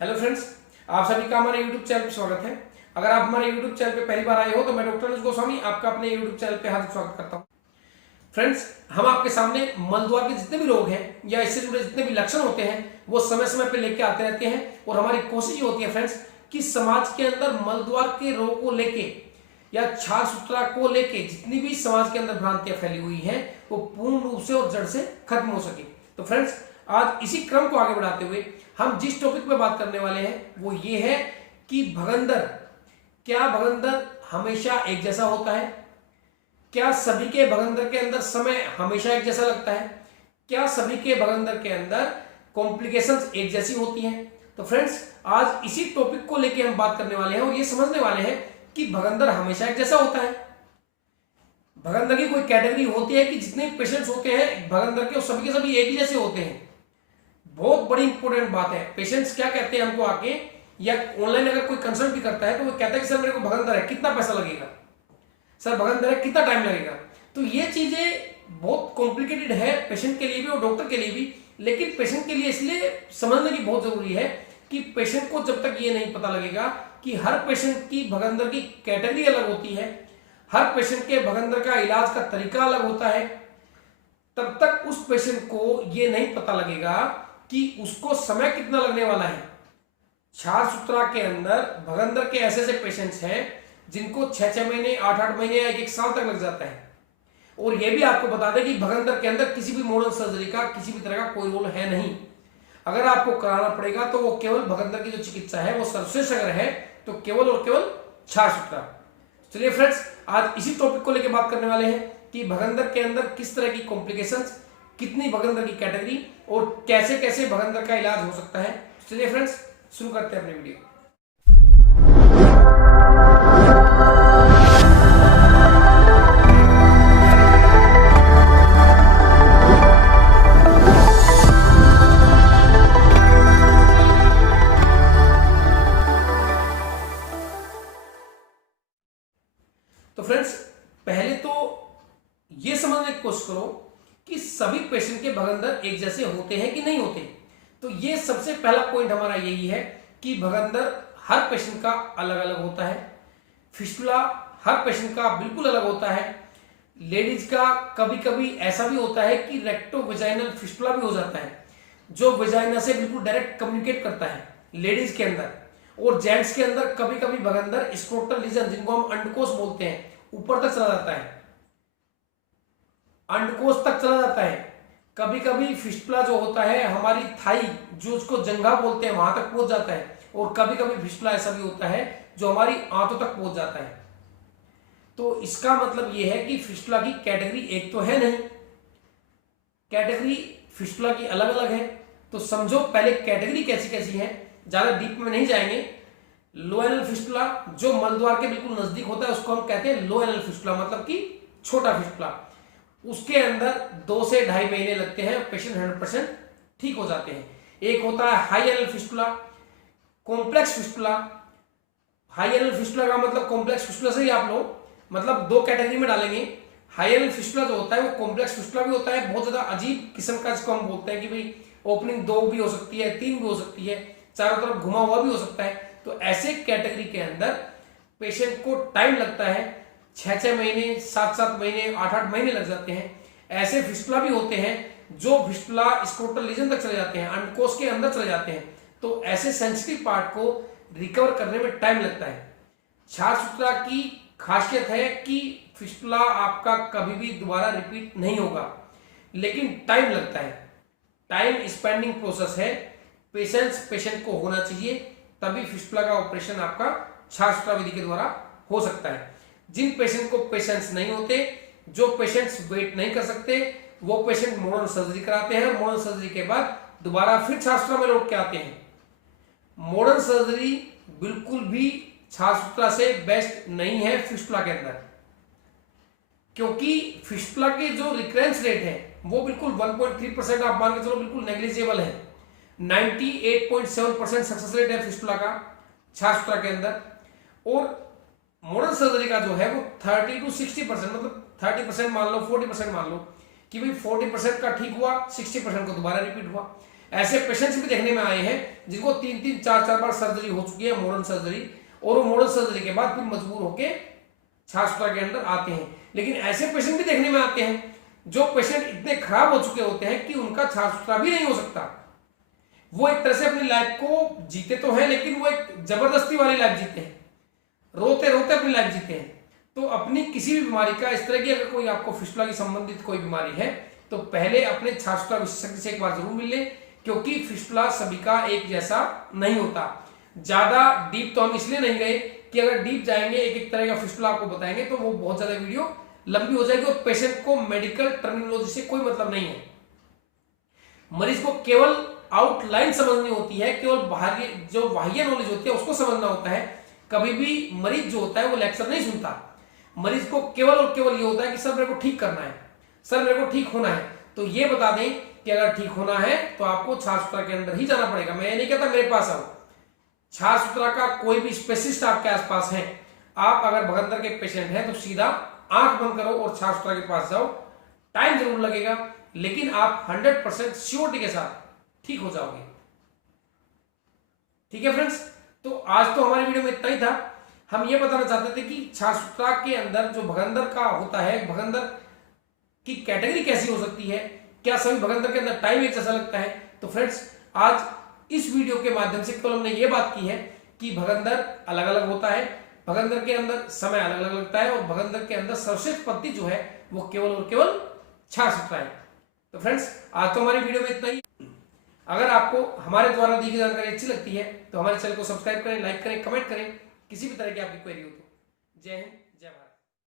Hello friends, आप सभी का हमारे यूट्यूब चैनल पर स्वागत है। अगर आप हमारे यूट्यूब चैनल पे पहली बार आए हो तो मैं डॉक्टर अनुज गोस्वामी आपका अपने यूट्यूब चैनल पे हार्दिक स्वागत करता हूं। फ्रेंड्स, हम आपके सामने मलद्वार के जितने भी रोग हैं या इससे जुड़े जितने भी लक्षण होते हैं वो समय समय पे लेके आते रहते हैं और हमारी कोशिश ये होती है फ्रेंड्स कि समाज के अंदर मलद्वार के रोग को लेके या छार सूत्रा को लेके जितनी भी समाज के अंदर भ्रांतियां फैली हुई हैं वो पूर्ण रूप से और जड़ से खत्म हो सके। तो फ्रेंड्स, आज इसी क्रम को आगे बढ़ाते हुए हम जिस टॉपिक पे बात करने वाले हैं वो ये है कि भगंदर, क्या भगंदर हमेशा एक जैसा होता है? क्या सभी के भगंदर के अंदर समय हमेशा एक जैसा लगता है? क्या सभी के भगंदर के अंदर कॉम्प्लिकेशंस एक जैसी होती हैं? तो फ्रेंड्स, आज इसी टॉपिक को लेके हम बात करने वाले हैं और ये समझने वाले हैं कि भगंदर हमेशा एक जैसा होता है। भगंदर की कोई कैटेगरी होती है कि जितने पेशेंट्स होते हैं भगंदर के सभी के सभी एक ही जैसे होते हैं? बहुत बड़ी इंपॉर्टेंट बात है। पेशेंट्स क्या कहते हैं हमको आके, या ऑनलाइन अगर कोई कंसल्ट भी करता है तो वो कहता है कि सर मेरे को भगंदर है, कितना पैसा लगेगा? सर भगंदर है, कितना टाइम लगेगा? तो ये चीजें बहुत कॉम्प्लिकेटेड है पेशेंट के लिए भी और डॉक्टर के लिए भी। लेकिन पेशेंट के लिए इसलिए समझने की बहुत जरूरी है कि पेशेंट को जब तक ये नहीं पता लगेगा कि हर पेशेंट की भगंदर की कैटेगरी अलग होती है, हर पेशेंट के भगंदर का इलाज का तरीका अलग होता है, तब तक उस पेशेंट को ये नहीं पता लगेगा कि उसको समय कितना लगने वाला है। छार सूत्रा के अंदर भगंदर के ऐसे ऐसे पेशेंट्स हैं जिनको 6-6 महीने, 8-8 महीने या 1-1 साल तक लग जाता है। और यह भी आपको बता दें कि भगंदर के अंदर किसी भी मॉडर्न सर्जरी का किसी भी तरह का कोई रोल है नहीं। अगर आपको कराना पड़ेगा तो वो केवल भगंदर की जो चिकित्सा है वो सर्वश्रेष्ठ अगर है तो केवल और केवल छार सूत्रा। चलिए फ्रेंड्स, आज इसी टॉपिक को लेकर बात करने वाले हैं कि भगंदर के अंदर किस तरह की कॉम्प्लिकेशंस, कितनी भगंदर की कैटेगरी और कैसे कैसे भगंदर का इलाज हो सकता है। चलिए फ्रेंड्स, शुरू करते हैं अपनी वीडियो। तो फ्रेंड्स, पहले तो यह समझने की कोशिश करो कि सभी पेशेंट के भगंदर एक जैसे होते हैं कि नहीं होते। तो ये सबसे पहला पॉइंट हमारा यही है कि भगंदर हर पेशेंट का अलग अलग होता है। फिस्टुला हर पेशेंट का बिल्कुल अलग होता है। लेडीज का कभी कभी ऐसा भी होता है कि रेक्टो वेजाइनल फिस्टुला भी हो जाता है, जो वेजाइना से बिल्कुल डायरेक्ट कम्युनिकेट करता है लेडीज के अंदर। और जेंट्स के अंदर कभी कभी भगंदर स्क्रोटल रीजन, जिनको हम अंडकोश बोलते हैं, ऊपर तक चला जाता है, अंडकोश तक चला जाता है। कभी कभी फिस्टुला जो होता है हमारी थाई, जो उसको जंघा बोलते हैं, वहां तक पहुंच जाता है। और कभी कभी फिस्टुला ऐसा भी होता है जो हमारी आंतों तक पहुंच जाता है। तो इसका मतलब यह है कि फिस्टुला की कैटेगरी एक तो है नहीं, कैटेगरी फिस्टुला की अलग अलग है। तो समझो पहले कैटेगरी कैसी कैसी है, ज्यादा डीप में नहीं जाएंगे। लो एनल फिस्टुला जो मलद्वार के बिल्कुल नजदीक होता है उसको हम कहते हैं लो एनल फिस्टुला, मतलब कि छोटा फिस्टुला। उसके अंदर 2 से 2.5 महीने लगते हैं, पेशेंट 100% ठीक हो जाते हैं। एक होता है high anal fistula, complex fistula. High anal fistula का मतलब कॉम्प्लेक्स फिस्टुला से ही आप लोग मतलब 2 कैटेगरी में डालेंगे। हाई एनल फिस्टुला जो होता है वो कॉम्प्लेक्स फिस्टुला भी होता है, बहुत ज्यादा अजीब किस्म का, जिसको हम बोलते हैं कि भाई ओपनिंग 2 भी हो सकती है, 3 भी हो सकती है, चारों तरफ घुमा हुआ भी हो सकता है। तो ऐसे कैटेगरी के अंदर पेशेंट को टाइम लगता है, 6-6 महीने, 7-7 महीने, 8-8 महीने लग जाते हैं। ऐसे फिस्टुला भी होते हैं जो फिस्टुला स्क्रोटल रीजन तक चले जाते हैं, अंडकोश के अंदर चले जाते हैं। तो ऐसे सेंसिटिव पार्ट को रिकवर करने में टाइम लगता है। छार सूत्रा की खासियत है कि फिस्टुला आपका कभी भी दोबारा रिपीट नहीं होगा, लेकिन टाइम लगता है। टाइम स्पेंडिंग प्रोसेस है। पेशेंट को होना चाहिए, तभी फिस्टुला का ऑपरेशन आपका छार सूत्रा विधि के द्वारा हो सकता है। जिन पेशेंट को पेशेंट्स नहीं होते, जो पेशेंट्स वेट नहीं कर सकते, वो पेशेंट मॉडर्न सर्जरी कराते हैं। मॉडर्न सर्जरी के बाद दोबारा फिर छार सूत्रा में लौट के आते हैं। मॉडर्न सर्जरी बिल्कुल भी छार सूत्रा से बेस्ट नहीं है फिस्टुला के अंदर, क्योंकि फिस्टुला के जो रिकरेंस रेट है वो बिल्कुल 1.3% आप मान के चलो, बिल्कुल नेग्लिजिबल है। 98.7% सक्सेस रेट है फिस्टुला का छार सूत्रा के अंदर। और मॉडर्न सर्जरी का जो है वो 30 to 60%, मतलब 30% मान लो, 40% मान लो कि भाई 40% का ठीक हुआ, 60% को दोबारा रिपीट हुआ। ऐसे पेशेंट्स भी देखने में आए हैं जिनको 3-3, 4-4 बार सर्जरी हो चुकी है, मॉडर्न सर्जरी, और वो मॉडर्न सर्जरी के बाद फिर मजबूर होकर छाछ सूत्रा के अंदर आते हैं। लेकिन ऐसे पेशेंट भी देखने में आते हैं जो पेशेंट इतने खराब हो चुके होते हैं कि उनका छाछ सूत्रा भी नहीं हो सकता। वो एक तरह से अपनी लाइफ को जीते तो हैं, लेकिन वो एक जबरदस्ती वाली लाइफ जीते हैं, रोते रोते अपनी लाइफ जीते हैं। तो अपनी किसी भी बीमारी का, इस तरह की अगर कोई आपको फिस्टुला की संबंधित कोई बीमारी है तो पहले अपने छाछ सूत्रा विशेषज्ञ से एक बार जरूर मिल लें, क्योंकि फिस्टुला सभी का एक जैसा नहीं होता। ज्यादा डीप तो हम इसलिए नहीं गए कि अगर डीप जाएंगे एक एक तरह का फिस्टुला आपको बताएंगे तो वो बहुत ज्यादा वीडियो लंबी हो जाएगी और पेशेंट को मेडिकल टर्मिनोलॉजी से कोई मतलब नहीं है। मरीज को केवल आउटलाइन समझनी होती है, केवल बाहरी जो बाह्य नॉलेज होती है उसको समझना होता है। कभी भी मरीज जो होता है वो लेक्चर नहीं सुनता। मरीज को केवल और केवल ये होता है कि सर मेरे को ठीक करना है, सर मेरे को ठीक होना है। तो ये बता दें कि अगर ठीक होना है तो आपको छाछ सूत्रा के अंदर ही जाना पड़ेगा। मैं ये नहीं कहता मेरे पास आओ, छाछ सूत्रा का कोई भी स्पेशलिस्ट आपके आसपास है। आप अगर भगंदर के पेशेंट हैं तो सीधा आंख बंद करो और छाछ सूत्रा के पास जाओ। टाइम जरूर लगेगा, लेकिन आप 100% श्योरिटी के साथ ठीक हो जाओगे। ठीक है फ्रेंड्स, तो आज तो हमारे वीडियो में इतना ही था। हम ये बताना चाहते थे कि छाछ सूत्रा के अंदर जो भगंदर का होता है, भगंदर की कैटेगरी कैसी हो सकती है, क्या सभी भगंदर के अंदर टाइम एक जैसा लगता है। तो फ्रेंड्स, आज इस वीडियो के माध्यम से केवल हमने ये बात की है कि भगंदर अलग अलग होता है, भगंदर के अंदर समय अलग अलग लगता है, और भगंदर के अंदर सर्वश्रेष्ठ पद्धति जो है वो केवल और केवल छाछ सूत्रा है। तो फ्रेंड्स, आज तो हमारी वीडियो में इतना ही। अगर आपको हमारे द्वारा दी गई जानकारी अच्छी लगती है तो हमारे चैनल को सब्सक्राइब करें, लाइक करें, कमेंट करें। किसी भी तरह की आपकी क्वेरी हो तो जय हिंद।